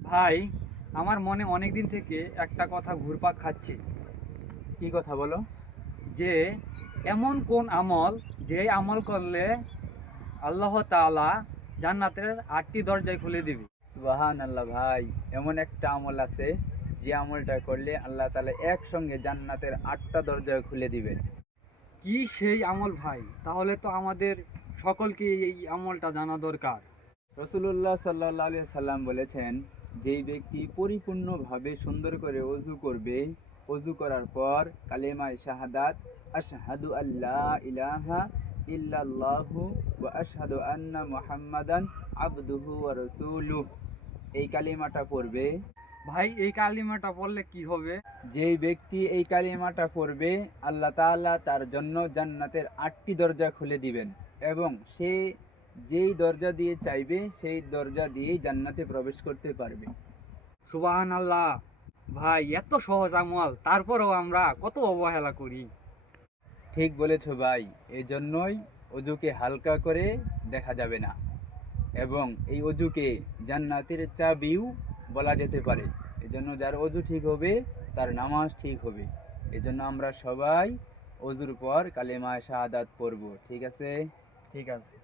ভাই, আমার মনে অনেক দিন থেকে একটা কথা ঘুরপাক খাচ্ছে কি কথা বলো? যে এমন কোন আমল যে আমল করলে আল্লাহ তাআলা জান্নাতের 8টি দরজায় খুলে দিবে। সুবাহান আল্লাহ ভাই, এমন একটা আমল আছে যে আমলটা করলে আল্লাহ তাআলা একসঙ্গে জান্নাতের 8টা দরজা খুলে দিবেন। কি সেই আমল ভাই? তাহলে তো আমাদের সকলকে এই আমলটা জানা দরকার। রসুল্লাহ সাল্লাহ আলি সাল্লাম বলেছেন, যেই ব্যক্তি পরিপূর্ণভাবে সুন্দর করে অজু করবে, অজু করার পর কালেমায়ে শাহাদাত আশহাদু আল্লাহ ইলাহা ইল্লাল্লাহু ওয়া আশহাদু আন্না মুহাম্মাদান আবদুহু ওয়া রাসূলুহু, এই কালিমাটা পড়বে। ভাই, এই কালিমাটা পড়লে কি হবে? যেই ব্যক্তি এই কালিমাটা পড়বে, আল্লাহ তাআলা তার জন্য জান্নাতের 8টি দরজা খুলে দিবেন এবং সে যেই দরজা দিয়ে চাইবে সেই দরজা দিয়েই জান্নাতে প্রবেশ করতে পারবে। সুবহানাল্লাহ। ভাই, এত সহজ আমল তারপরেও আমরা কত অবহেলা করি। ঠিক বলেছ ভাই, এই জন্যই অজুকে হালকা করে দেখা যাবে না এবং এই অজুকে জান্নাতের চাবিও বলা যেতে পারে। এজন্য যার অজু ঠিক হবে তার নামাজ ঠিক হবে। এজন্য আমরা সবাই অজুর পর কালেমা শাহাদাত পড়ব। ঠিক আছে? ঠিক আছে।